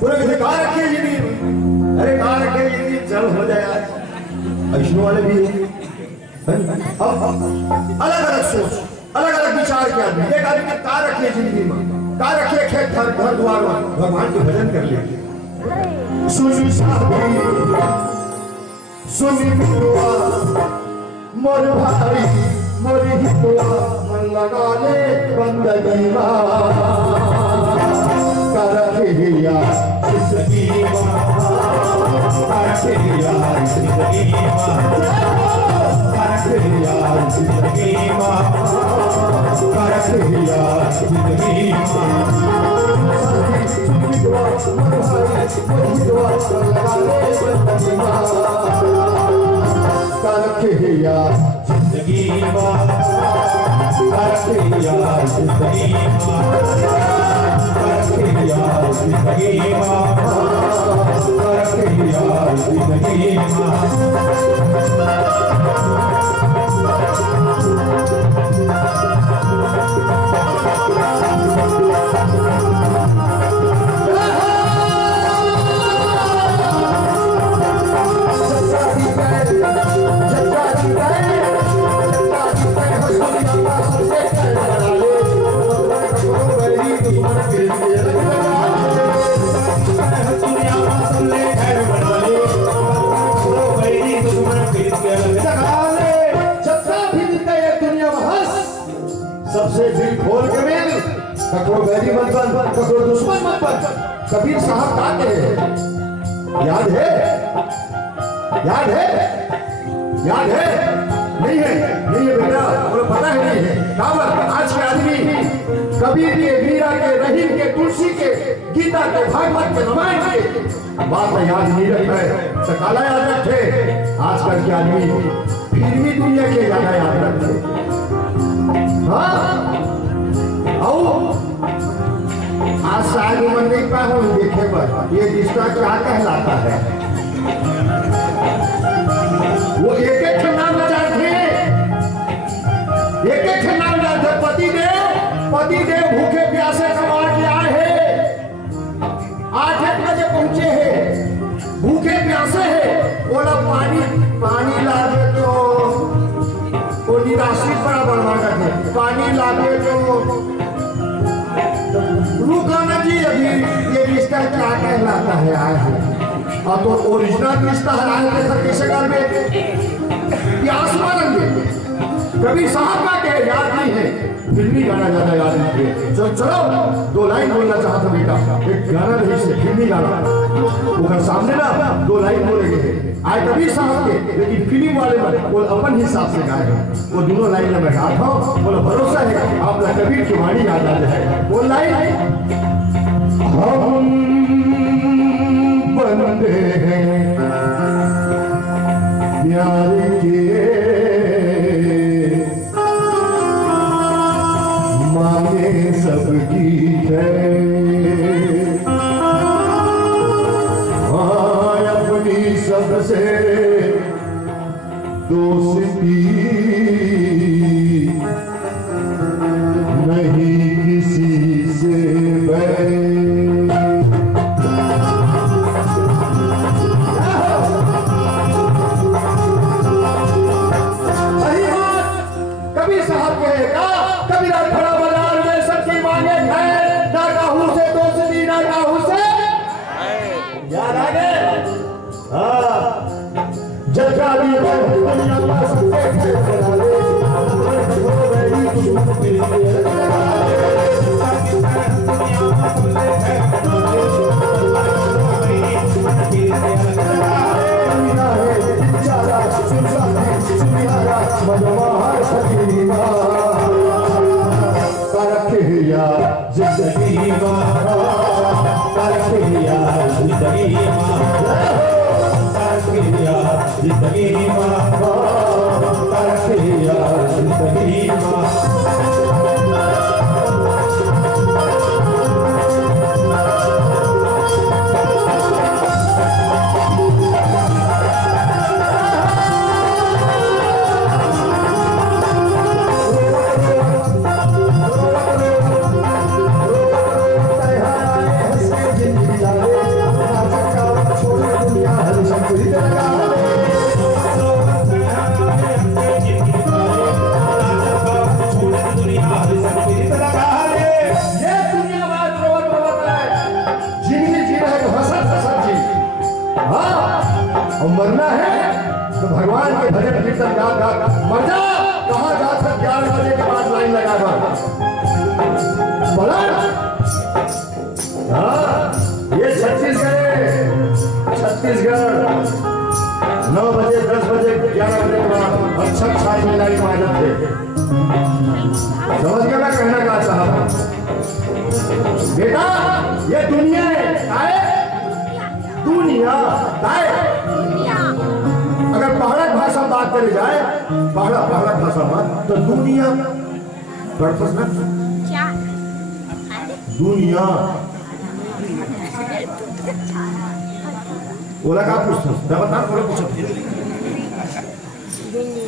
पूरे किसी कहा रखिए जिंदगी, अरे कहा रखिए जिंदगी चल हो जाए आज। वैष्णो वाले भी हैं। अब अलग अलग सोच, अलग अलग विचार के आदमी। एक आदमी ने कहा रखिए जिंदगी में, कहा रखिए खेत घर घर द्वार में भगवान के भजन कर ले। सुनी साथी सुनी मिलवा मोर भाई मोरी हितवा मन लगा ले बंदगी मां करखिया जिंदगी मां करखिया जिंदगी मां करखिया जिंदगी मां करखिया जिंदगी मां करखिया जिंदगी मां करखिया जिंदगी मां करखिया जिंदगी मां करखिया जिंदगी मां सबसे दिल खोल के मिल, ककरो बैरी मत बन, ककरो दुश्मन मत बन। कबीर साहब कहते हैं, याद है याद है याद है नहीं है नहीं है बेटा, और पता है नहीं है। काबर आज के आदमी कबीर के, मीरा के, रहीम के, तुलसी के, गीता के, भागवत के, रामायण के बात याद नहीं रखा है, सकाला याद रखे। आजकल के आदमी फिल्मी दुनिया के ज्यादा याद रखते। हाँ आज साल उम्र नहीं पाया हूँ देखे पर ये रिश्ता क्या कहलाता है। वो एक एक नाम जानते, एक एक नाम जानते। पति देव भूखे प्यासे कमा के आए हैं, 8 बजे पहुंचे हैं, भूखे प्यासे हैं। बोला पानी पानी ला दे तो वो निराश्रित बड़ा बनवाना है, पानी ला दे तो रुकाना जी। अभी ये रिश्ता क्या कहलाता है आए हैं, और तो ओरिजिनल रिश्ता हराने के सर कैसे कर में प्यास मारेंगे। कभी साहब का कहे याद नहीं है, फिल्मी गाना ज्यादा याद नहीं है। चलो 2 लाइन बोलना चाहता बेटा, एक गाना नहीं से फिल्मी गाना वो सामने ना 2 लाइन बोलेंगे आए कबीर साहब के, लेकिन फिल्म वाले में वो अपन हिसाब से गाए। वो दोनों लाइन में मैं गाता हूँ, बोलो भरोसा है आप कबीर की वाणी याद आ जाए। वो लाइन हम बंदे हैं प्यार के, मांगे सबकी है, हाँ अपनी सबसे दोस्ती नहीं किसी से और मरना है तो भगवान के भजन कीर्तन गा गा मर जा। कहाँ जा सक 11 बजे के बाद लाइन लगागा बोला। हाँ ये छत्तीसगढ़ 9 बजे 10 बजे 11 बजे के बाद अच्छा साथ में लाइन आ जाते। समझ गया मैं कहना क्या चाह रहा हूं बेटा। ये दुनिया है दुनिया अगर पहाड़ा भाषा बात करे जाए पहाड़ा भाषा बात तो दुनिया दुनिया बोला का पूछता बता बोले पूछो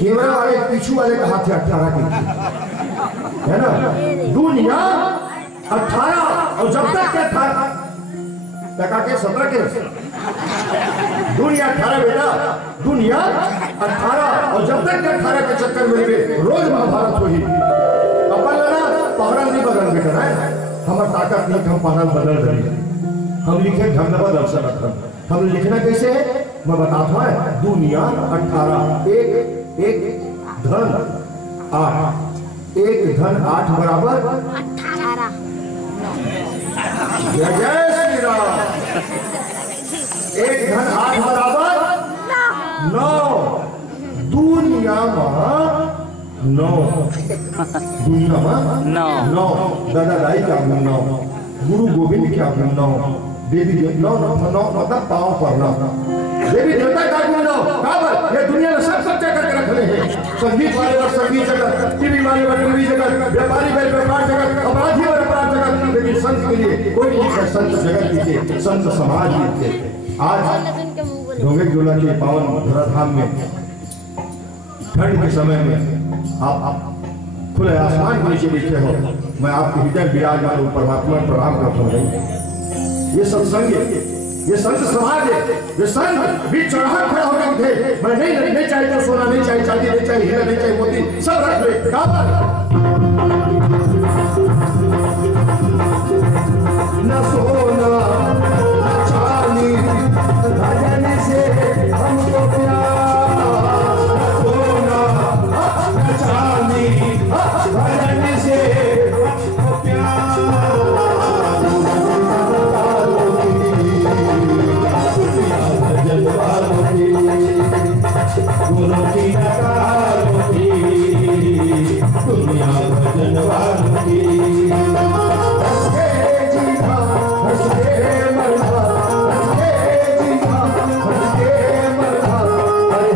कैमरा वाले पीछू वाले का हाथ 18 की है ना। दुनिया 18 और जब तक के 18 टका के 17 के दुनिया 18 बेटा दुनिया 18 और जब तक के 18 के चक्कर में रोज महाभारत हुई अपन लड़ा पहाड़ा नहीं बदल बेटा है। हमारे ताकत नहीं हम पहाड़ बदल रही हम लिखे ढंग न बदल सकते। हम लिखना कैसे है मैं बताता हूँ। दुनिया 18 एक धन 8 1 धन 8 बराबर 18। जय जय श्री राम। 1 धन 8 बराबर 9। दुनिया में 9 दुनिया में 9 दादा दाई का 9 गुरु गोविंद क्या 9 देवी देवता 9 मतलब पाँव पड़ना देवी देवता का 9 काबर ये दुनिया में सब जगह करके रख रहे हैं। संगीत वाले पर संगीत जगत टीवी वाले पर टीवी जगत व्यापारी वाले व्यापार जगत अपराधी वाले अपराध जगत। लेकिन संत के लिए कोई नहीं संत जगत लीजिए संत समाज लीजिए। आज ढोंगे के पावन धराधाम में ठंड के समय में आप खुले आसमान के नीचे बैठे हो मैं आपके हृदय विराजमान हूँ परमात्मा प्रणाम करता हूँ। ये सत्संग ये संत समाज है। ये संत भी चढ़ा खड़ा होकर उठे मैं नहीं चाहिए तो सोना नहीं चाहिए चांदी नहीं चाहिए हीरा नहीं चाहिए मोती सब रख ले न सोना चांदी भजन से हमको प्यार सोना चांदी भजन से दुनिया भजन वालों की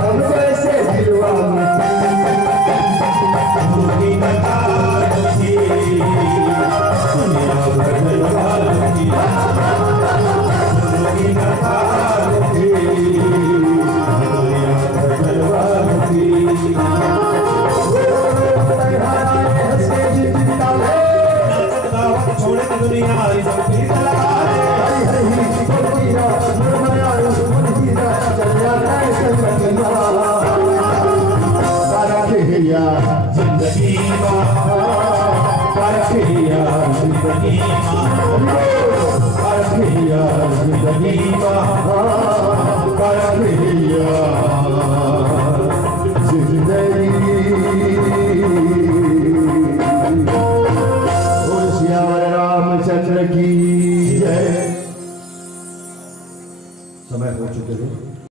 हम जैसे दिलवा रामचंद्र की जय। समय हो चुके हैं।